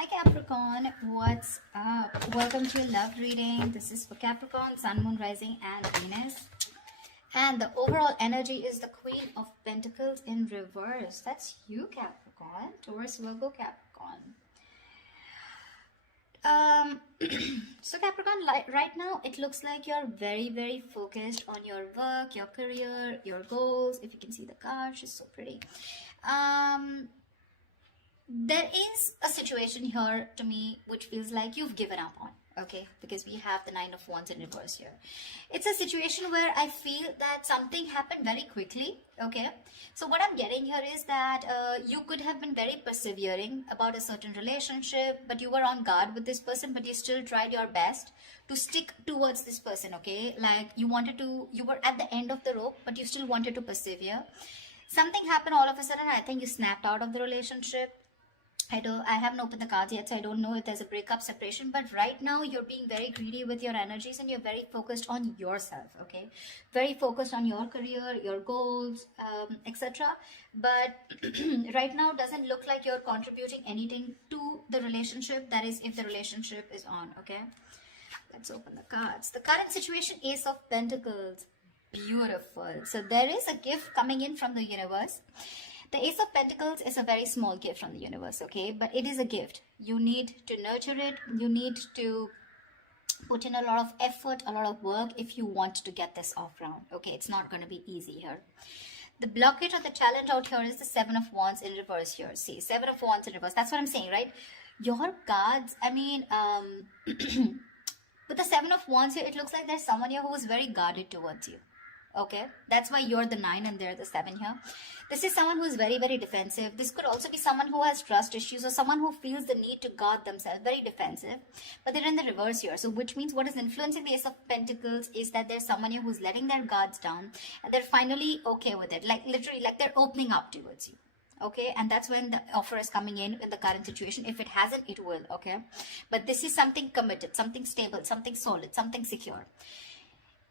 Hi Capricorn, what's up? Welcome to love reading. This is for Capricorn, Sun, Moon, Rising and Venus. And the overall energy is the Queen of Pentacles in reverse. That's you, Capricorn. Taurus, Virgo, Capricorn. So Capricorn, right now it looks like you're very focused on your work, your career, your goals. If you can see the card, she's so pretty. There is a situation here to me which feels like you've given up on, okay, because we have the Nine of Wands in reverse here. It's a situation where I feel that something happened very quickly, okay. So what I'm getting here is that you could have been very persevering about a certain relationship, but you were on guard with this person, but you still tried your best to stick towards this person, okay. Like you were at the end of the rope, but you still wanted to persevere. Something happened all of a sudden. I think you snapped out of the relationship. I haven't opened the cards yet, so I don't know if there's a breakup, separation, but right now you're being very greedy with your energies and you're very focused on yourself, okay? Very focused on your career, your goals, etc. But right now doesn't look like you're contributing anything to the relationship, that is if the relationship is on, okay? Let's open the cards. The current situation, Ace of Pentacles. Beautiful. So there is a gift coming in from the universe. The Ace of Pentacles is a very small gift from the universe, okay? But it is a gift. You need to nurture it. You need to put in a lot of effort, a lot of work if you want to get this off ground, okay? It's not going to be easy here. The blockage or the challenge out here is the Seven of Wands in reverse here. See, Seven of Wands in reverse. That's what I'm saying, right? Your cards, I mean, with the Seven of Wands here, it looks like there's someone here who is very guarded towards you. Okay, that's why you're the 9 and they're the 7 here. This is someone who is very defensive. This could also be someone who has trust issues or someone who feels the need to guard themselves, very defensive, but they're in the reverse here. So which means what is influencing the Ace of Pentacles is that there's someone here who's letting their guards down and they're finally okay with it, like literally like they're opening up towards you. Okay, and that's when the offer is coming in the current situation. If it hasn't, it will, okay? But this is something committed, something stable, something solid, something secure.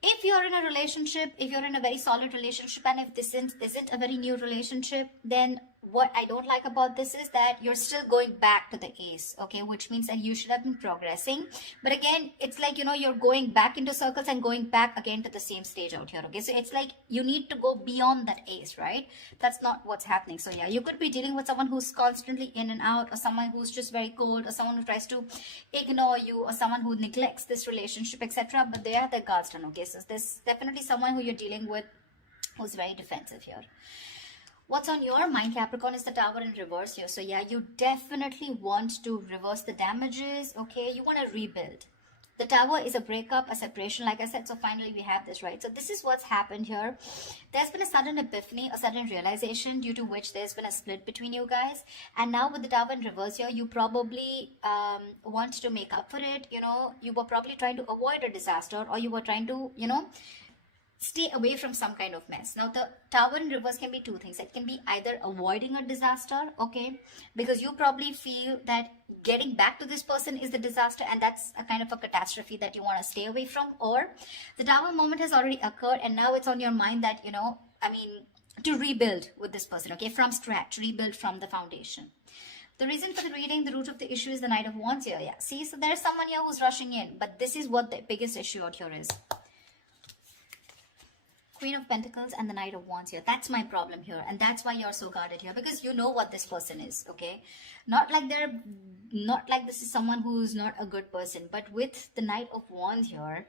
If you're in a relationship, if you're in a very solid relationship, and if this isn't a very new relationship, then what I don't like about this is that you're still going back to the Ace, okay, which means that you should have been progressing. But again, it's like, you know, you're going back into circles and going back again to the same stage out here, okay? So it's like you need to go beyond that Ace, right? That's not what's happening. So yeah, you could be dealing with someone who's constantly in and out, or someone who's just very cold, or someone who tries to ignore you, or someone who neglects this relationship, etc. But they have their guards down, okay? So there's definitely someone who you're dealing with who's very defensive here. What's on your mind, Capricorn, is the Tower in reverse here. So yeah, you definitely want to reverse the damages, okay? You want to rebuild. The Tower is a breakup, a separation, like I said. So finally we have this, right? So this is what's happened here. There's been a sudden epiphany, a sudden realization due to which there's been a split between you guys. And now with the Tower in reverse here, you probably want to make up for it. You know, you were probably trying to avoid a disaster, or you were trying to, you know, stay away from some kind of mess. Now the Tower in reverse can be two things. It can be either avoiding a disaster, okay, because you probably feel that getting back to this person is the disaster and that's a kind of a catastrophe that you want to stay away from, or the Tower moment has already occurred and now it's on your mind that, you know, I mean, to rebuild with this person, okay, from scratch, rebuild from the foundation. The reason for the reading, the root of the issue is the Knight of Wands here. Yeah, see, so there's someone here who's rushing in, but this is what the biggest issue out here is. Queen of Pentacles and the Knight of Wands here. That's my problem here. And that's why you're so guarded here. Because you know what this person is, okay? Not like this is someone who's not a good person. But with the Knight of Wands here,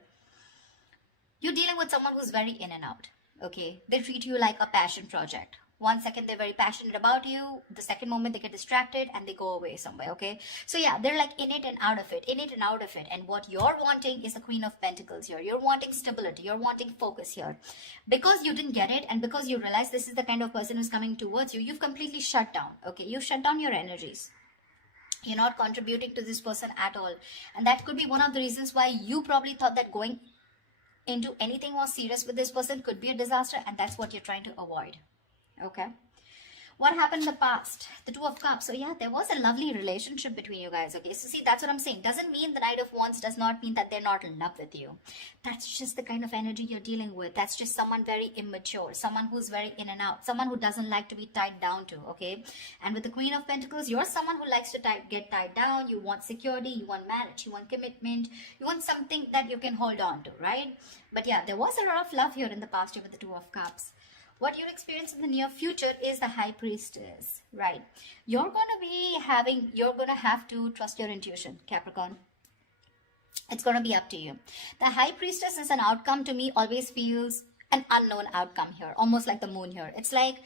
you're dealing with someone who's very in and out, okay? They treat you like a passion project. 1 second they're very passionate about you, the second moment they get distracted and they go away somewhere, okay? So yeah, they're like in it and out of it, in it and out of it. And what you're wanting is the Queen of Pentacles here. You're wanting stability, you're wanting focus here. Because you didn't get it and because you realize this is the kind of person who's coming towards you, you've completely shut down, okay? You've shut down your energies. You're not contributing to this person at all. And that could be one of the reasons why you probably thought that going into anything more serious with this person could be a disaster, and that's what you're trying to avoid. Okay, What happened in the past? The Two of Cups. So yeah, there was a lovely relationship between you guys. Okay, so see, that's what I'm saying. Doesn't mean the Knight of Wands does not mean that they're not in love with you. That's just the kind of energy you're dealing with. That's just someone very immature, someone who's very in and out, someone who doesn't like to be tied down to. Okay, and with the Queen of Pentacles, you're someone who likes to get tied down. You want security, you want marriage, you want commitment, you want something that you can hold on to, right? But yeah, there was a lot of love here in the past year with the Two of Cups. What you'll experience in the near future is the High Priestess, right? You're going to have to trust your intuition, Capricorn. It's going to be up to you. The High Priestess is an outcome to me, always feels an unknown outcome here, almost like the moon here. It's like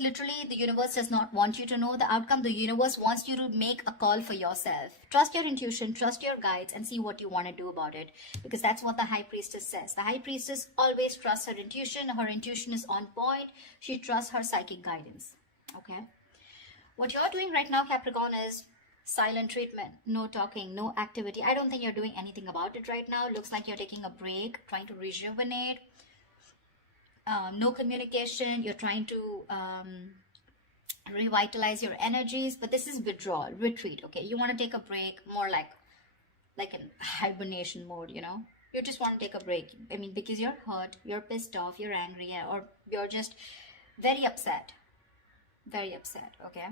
literally the universe does not want you to know the outcome. The universe wants you to make a call for yourself. Trust your intuition, trust your guides, and see what you want to do about it, because that's what the High Priestess says. The High Priestess always trusts her intuition. Her intuition is on point. She trusts her psychic guidance. Okay, what you're doing right now, Capricorn, is silent treatment. No talking, no activity. I don't think you're doing anything about it right now. Looks like you're taking a break, trying to rejuvenate. No communication. You're trying to revitalize your energies, but this is withdrawal, retreat. Okay, you want to take a break, more like in hibernation mode, you know. You just want to take a break. I mean, because you're hurt, you're pissed off, you're angry, or you're just very upset. Okay,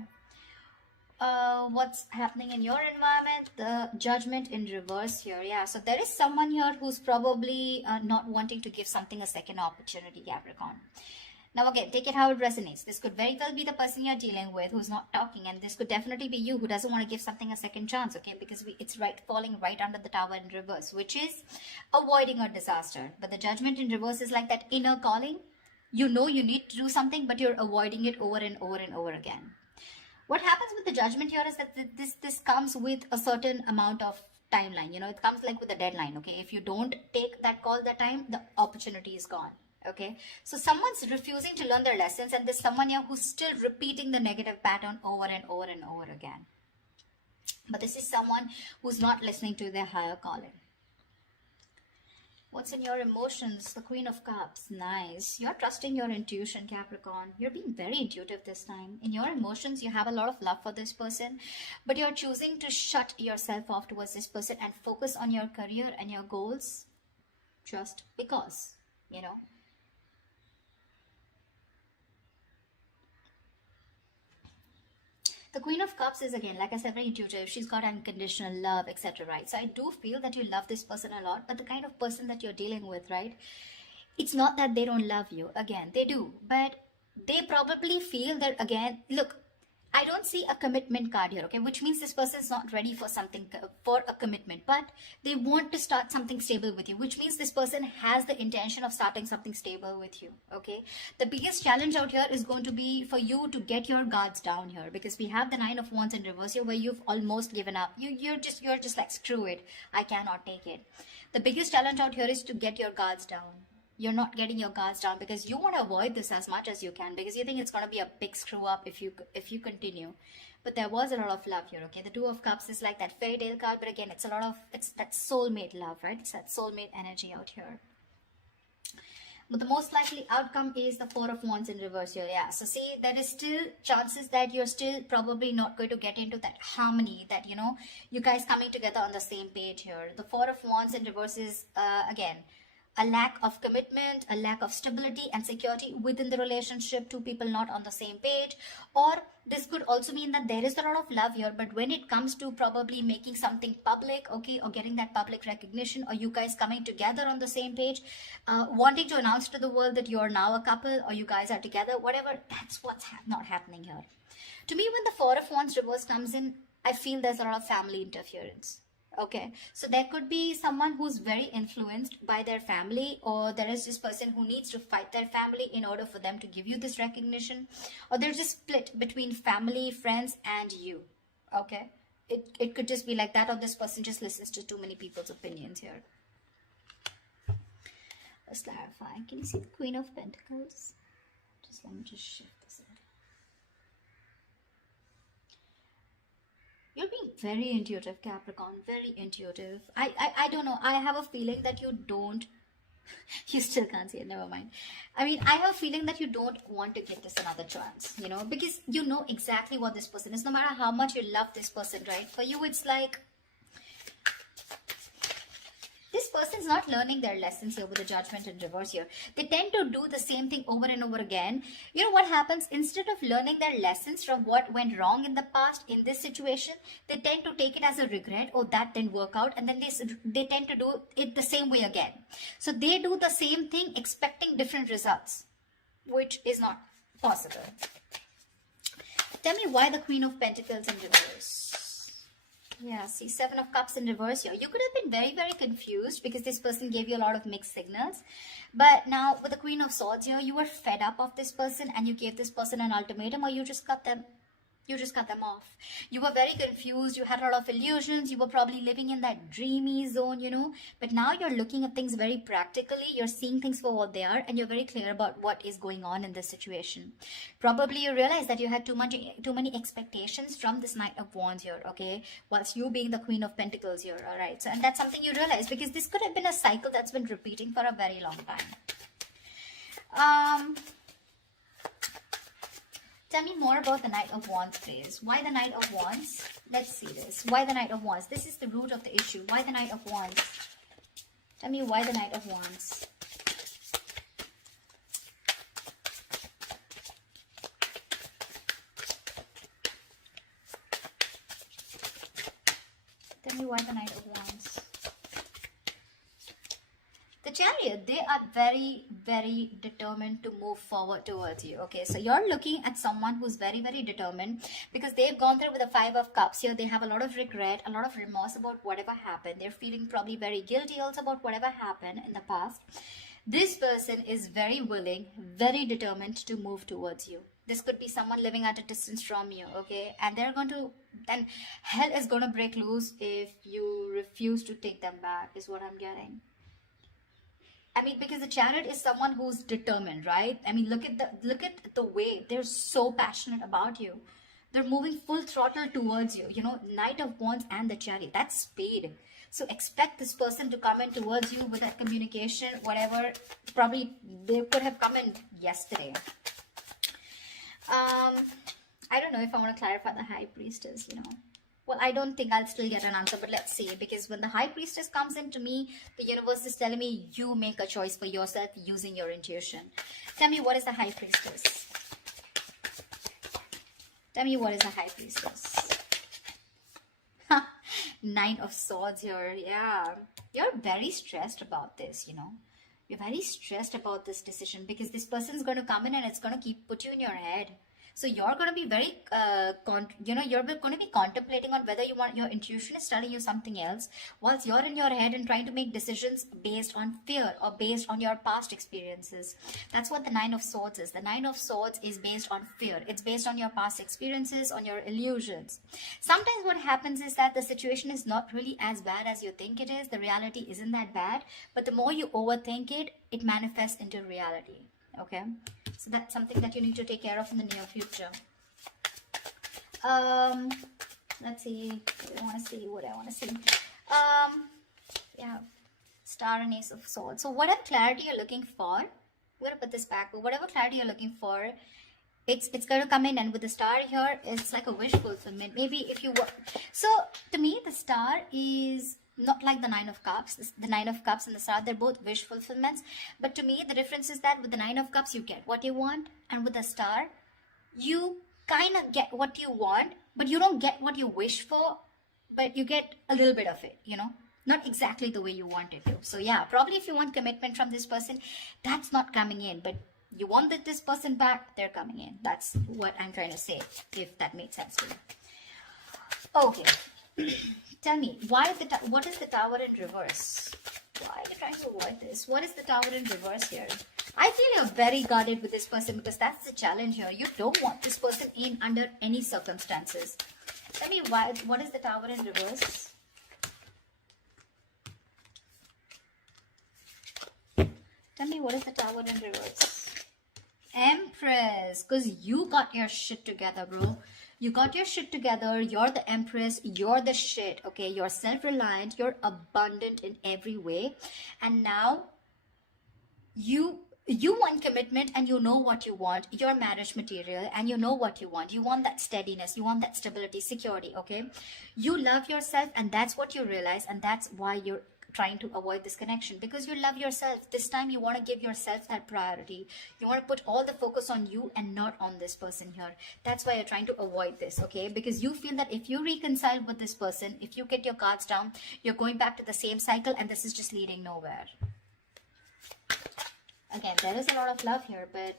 what's happening in your environment? The Judgment in reverse here. Yeah, so there is someone here who's probably not wanting to give something a second opportunity, Capricorn. Now again, take it how it resonates. This could very well be the person you're dealing with who's not talking, and this could definitely be you who doesn't want to give something a second chance. Okay, because it's falling right under the Tower in reverse, which is avoiding a disaster. But the Judgment in reverse is like that inner calling. You know you need to do something, but you're avoiding it over and over and over again. What happens with the Judgment here is that this comes with a certain amount of timeline. You know, it comes like with a deadline. Okay, if you don't take that call that time, the opportunity is gone. Okay, so someone's refusing to learn their lessons, and there's someone here who's still repeating the negative pattern over and over and over again. But this is someone who's not listening to their higher calling. What's in your emotions? The Queen of Cups. Nice. You're trusting your intuition, Capricorn. You're being very intuitive this time. In your emotions, you have a lot of love for this person, but you're choosing to shut yourself off towards this person and focus on your career and your goals just because, you know. The Queen of Cups is, again, like I said, very intuitive. She's got unconditional love, etc. Right? So I do feel that you love this person a lot, but the kind of person that you're dealing with, right? It's not that they don't love you. Again, they do, but they probably feel that, again, look, I don't see a commitment card here, okay, which means this person is not ready for something, for a commitment, but they want to start something stable with you, which means this person has the intention of starting something stable with you. Okay, the biggest challenge out here is going to be for you to get your guards down here, because we have the Nine of Wands in reverse here, where you've almost given up. You're just like, screw it, I cannot take it. The biggest challenge out here is to get your guards down. You're not getting your guards down because you want to avoid this as much as you can, because you think it's going to be a big screw up if you continue. But there was a lot of love here. Okay, the Two of Cups is like that fairy tale card, but again, it's that soulmate love, right? It's that soulmate energy out here. But the most likely outcome is the Four of Wands in reverse here. Yeah, so see, there is still chances that you're still probably not going to get into that harmony, that, you know, you guys coming together on the same page here. The Four of Wands in reverse is again a lack of commitment, a lack of stability and security within the relationship, two people not on the same page. Or this could also mean that there is a lot of love here, but when it comes to probably making something public, okay, or getting that public recognition, or you guys coming together on the same page, wanting to announce to the world that you're now a couple or you guys are together, whatever, that's what's not happening here. To me, when the Four of Wands reverse comes in, I feel there's a lot of family interference. Okay, so there could be someone who's very influenced by their family, or there is this person who needs to fight their family in order for them to give you this recognition, or there's a split between family, friends, and you. Okay, it could just be like that, or this person just listens to too many people's opinions here. Let's clarify. Can you see the Queen of Pentacles? Let me just shift this a little. You're being very intuitive, Capricorn, very intuitive. I don't know. I have a feeling that you don't You still can't see it, never mind. I mean, I have a feeling that you don't want to give this another chance, you know, because you know exactly what this person is. No matter how much you love this person, right? For you, it's like this person's not learning their lessons here with the Judgment in reverse here. They tend to do the same thing over and over again. You know what happens? Instead of learning their lessons from what went wrong in the past in this situation, they tend to take it as a regret. Oh, that didn't work out. And then they tend to do it the same way again. So they do the same thing expecting different results, which is not possible. Tell me why the Queen of Pentacles in reverse. Yeah, see, Seven of Cups in reverse here. You could have been very, very confused because this person gave you a lot of mixed signals. But now with the Queen of Swords here, you were fed up of this person and you gave this person an ultimatum, or you just cut them off. You were very confused. You had a lot of illusions. You were probably living in that dreamy zone, you know. But now you're looking at things very practically. You're seeing things for what they are, and you're very clear about what is going on in this situation. Probably you realize that you had too many expectations from this Knight of Wands here, okay? Whilst you being the Queen of Pentacles here, all right? So, and that's something you realize because this could have been a cycle that's been repeating for a very long time. Tell me more about the Knight of Wands, please. Why the Knight of Wands? Let's see this. Why the Knight of Wands? This is the root of the issue. Why the Knight of Wands? Tell me why the Knight of Wands. Tell me why the Knight of Wands. The Chariot, they are very, very determined to move forward towards you. Okay, so you're looking at someone who's very, very determined because they've gone through with the Five of Cups here. They have a lot of regret, a lot of remorse about whatever happened. They're feeling probably very guilty also about whatever happened in the past. This person is very willing, very determined to move towards you. This could be someone living at a distance from you, okay? And they're going to, then hell is going to break loose if you refuse to take them back, is what I'm getting. I mean, because the Chariot is someone who's determined, right? I mean, look at the way they're so passionate about you. They're moving full throttle towards you. You know, Knight of Wands and the Chariot, that's speed. So expect this person to come in towards you with that communication, whatever. Probably they could have come in yesterday. I don't know if I want to clarify the High Priestess, you know. Well, I don't think I'll still get an answer, but let's see. Because when the High Priestess comes into me, the universe is telling me you make a choice for yourself using your intuition. Tell me, what is the High Priestess? Tell me, what is the High Priestess? Nine of Swords here. Yeah. You're very stressed about this, you know. You're very stressed about this decision because this person's going to come in and it's going to put you in your head. So you're going to be very, you're going to be contemplating on whether your intuition is telling you something else whilst you're in your head and trying to make decisions based on fear or based on your past experiences. That's what the Nine of Swords is. The Nine of Swords is based on fear. It's based on your past experiences, on your illusions. Sometimes what happens is that the situation is not really as bad as you think it is. The reality isn't that bad. But the more you overthink it, it manifests into reality. Okay? So that's something that you need to take care of in the near future. Let's see what I want to see. Yeah, Star and Ace of Swords. So whatever clarity you're looking for, I'm going to put this back, but whatever clarity you're looking for, it's going to come in. And with the Star here, it's like a wish fulfillment. Maybe if you were... So to me, the Star is... not like the Nine of Cups. The Nine of Cups and the Star, they're both wish fulfillments. But to me, the difference is that with the Nine of Cups, you get what you want. And with the Star, you kind of get what you want, but you don't get what you wish for, but you get a little bit of it, you know? Not exactly the way you want it to. So yeah, probably if you want commitment from this person, that's not coming in. But you want this person back, they're coming in. That's what I'm trying to say, if that made sense to you. Okay. Tell me, what is the Tower in reverse? Why are you trying to avoid this? What is the Tower in reverse here? I feel you're very guarded with this person because that's the challenge here. You don't want this person in under any circumstances. Tell me, what is the Tower in reverse? Tell me, what is the Tower in reverse? Empress, because you got your shit together, bro. You got your shit together. You're the Empress. You're the shit. Okay, you're self-reliant. You're abundant in every way. And now you want commitment, and you know what you want. You're marriage material, and you know what you want. You want that steadiness, you want that stability, security. Okay, you love yourself, and that's what you realize, and that's why you're trying to avoid this connection, because you love yourself. This time you want to give yourself that priority. You want to put all the focus on you and not on this person here. That's why you're trying to avoid this. Okay, because you feel that if you reconcile with this person, if you get your cards down, you're going back to the same cycle, and this is just leading nowhere. Again, there is a lot of love here, but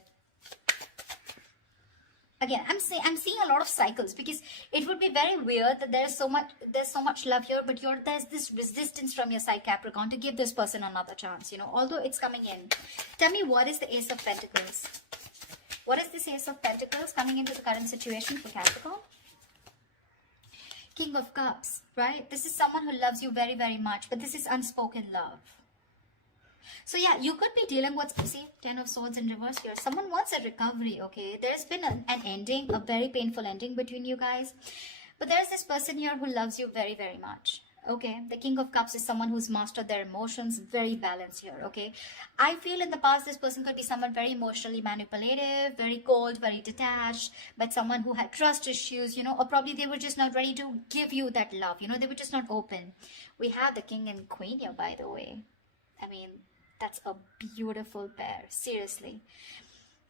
again, I'm seeing a lot of cycles, because it would be very weird that there's so much love here, but there's this resistance from your side, Capricorn, to give this person another chance, you know, although it's coming in. Tell me, what is the Ace of Pentacles? What is this Ace of Pentacles coming into the current situation for Capricorn? King of Cups, right? This is someone who loves you very, very much, but this is unspoken love. So yeah, you could be dealing with, see, 10 of Swords in reverse here. Someone wants a recovery, okay? There's been an ending, a very painful ending between you guys. But there's this person here who loves you very, very much, okay? The King of Cups is someone who's mastered their emotions, very balanced here, okay? I feel in the past, this person could be someone very emotionally manipulative, very cold, very detached, but someone who had trust issues, you know, or probably they were just not ready to give you that love, you know, they were just not open. We have the King and Queen here, by the way. I mean, that's a beautiful pair, seriously.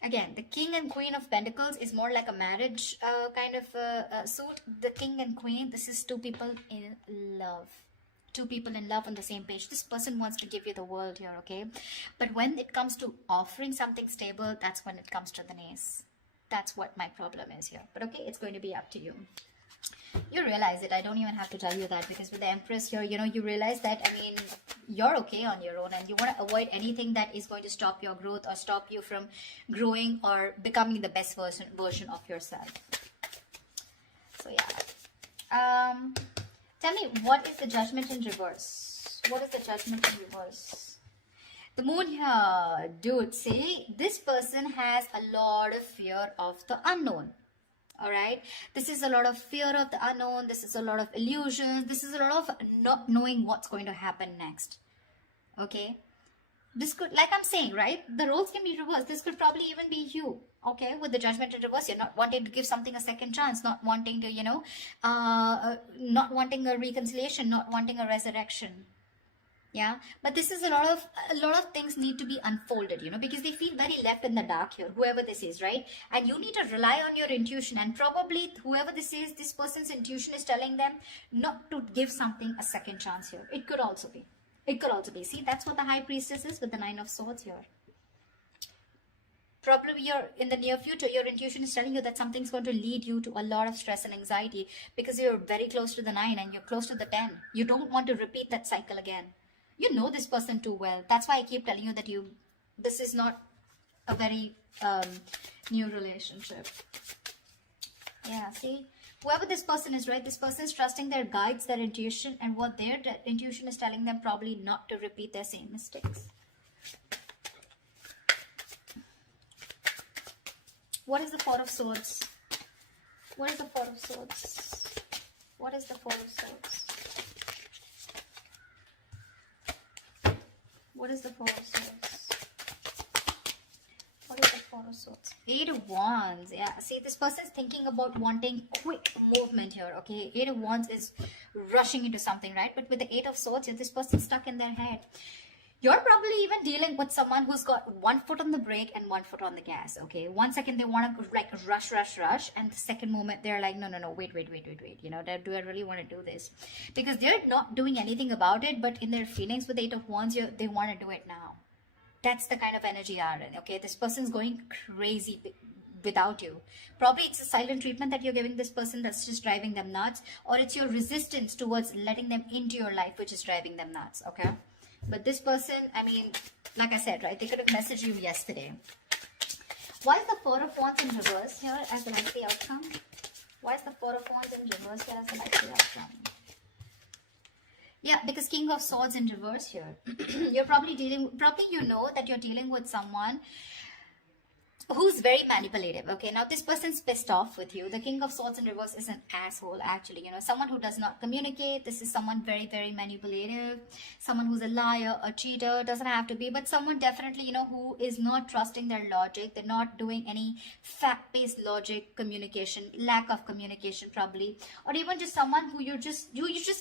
Again, the King and Queen of Pentacles is more like a marriage kind of suit. The King and Queen, this is two people in love. Two people in love on the same page. This person wants to give you the world here, okay? But when it comes to offering something stable, that's when it comes to the Ace. That's what my problem is here. But okay, it's going to be up to you. You realize it. I don't even have to tell you that, because with the Empress here, you know, you realize that, I mean, you're okay on your own, and you want to avoid anything that is going to stop your growth or stop you from growing or becoming the best version of yourself. So yeah. Tell me, what is the Judgment in reverse? What is the Judgment in reverse? The Moon here, dude, see, this person has a lot of fear of the unknown. All right, this is a lot of fear of the unknown. This is a lot of illusions. This is a lot of not knowing what's going to happen next. Okay, this could, like I'm saying, right, the roles can be reversed. This could probably even be you. Okay, with the Judgment in reverse, you're not wanting to give something a second chance, not wanting to, you know, not wanting a reconciliation, not wanting a resurrection. Yeah, but this is a lot of things need to be unfolded, you know, because they feel very left in the dark here, whoever this is, right? And you need to rely on your intuition, and probably whoever this is, this person's intuition is telling them not to give something a second chance here. It could also be. It could also be. See, that's what the High Priestess is with the Nine of Swords here. Probably you're in the near future, your intuition is telling you that something's going to lead you to a lot of stress and anxiety, because you're very close to the 9 and you're close to the 10. You don't want to repeat that cycle again. You know this person too well. That's why I keep telling you that this is not a very new relationship. Yeah, see, whoever this person is, right, this person is trusting their guides, their intuition, and what their intuition is telling them, probably not to repeat their same mistakes. What is the Four of Swords? What is the Four of Swords? What is the Four of Swords? What is the Four of Swords? What is the Four of Swords? Eight of Wands. Yeah, see, this person is thinking about wanting quick movement here, okay? Eight of Wands is rushing into something, right? But with the Eight of Swords, this person's stuck in their head. You're probably even dealing with someone who's got one foot on the brake and one foot on the gas, okay? 1 second they want to like rush, and the second moment they're like, no, wait. You know, do I really want to do this? Because they're not doing anything about it, but in their feelings with the Eight of Wands, they want to do it now. That's the kind of energy you are in, okay? This person's going crazy without you. Probably it's a silent treatment that you're giving this person that's just driving them nuts, or it's your resistance towards letting them into your life which is driving them nuts, okay? But this person, I mean, like I said, right, they could have messaged you yesterday. Why is the Four of Wands in reverse here as the likely outcome? Why is the Four of Wands in reverse here as the likely outcome? Yeah, because King of Swords in reverse here. You're probably you know that you're dealing with someone who's very manipulative. Okay, now this person's pissed off with you. The King of Swords in reverse is an asshole, actually. You know, someone who does not communicate. This is someone very, very manipulative, someone who's a liar, a cheater. Doesn't have to be, but someone definitely, you know, who is not trusting their logic. They're not doing any fact-based logic communication, lack of communication probably, or even just someone who you just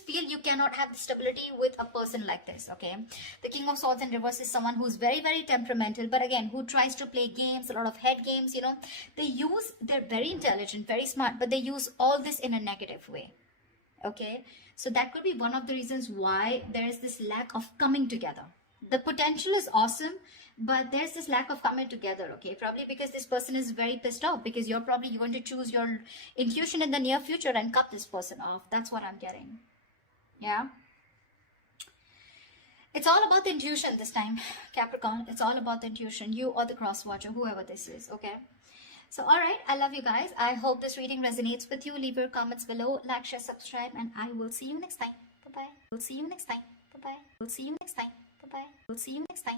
feel you cannot have stability with a person like this. Okay, the King of Swords in reverse is someone who's very, very temperamental, but again, who tries to play games, a lot of head games. You know, they're very intelligent, very smart, but they use all this in a negative way. Okay, so that could be one of the reasons why there is this lack of coming together. The potential is awesome, but there's this lack of coming together. Okay, probably because this person is very pissed off, because you're probably going to choose your intuition in the near future and cut this person off. That's what I'm getting. Yeah, it's all about the intuition this time, Capricorn. It's all about the intuition, you or the cross watcher, whoever this is. Okay, so all right, I love you guys. I hope this reading resonates with you. Leave your comments below, like, share, subscribe, and I will see you next time. Bye bye. We'll see you next time. Bye bye. We'll see you next time. Bye bye. We'll see you next time.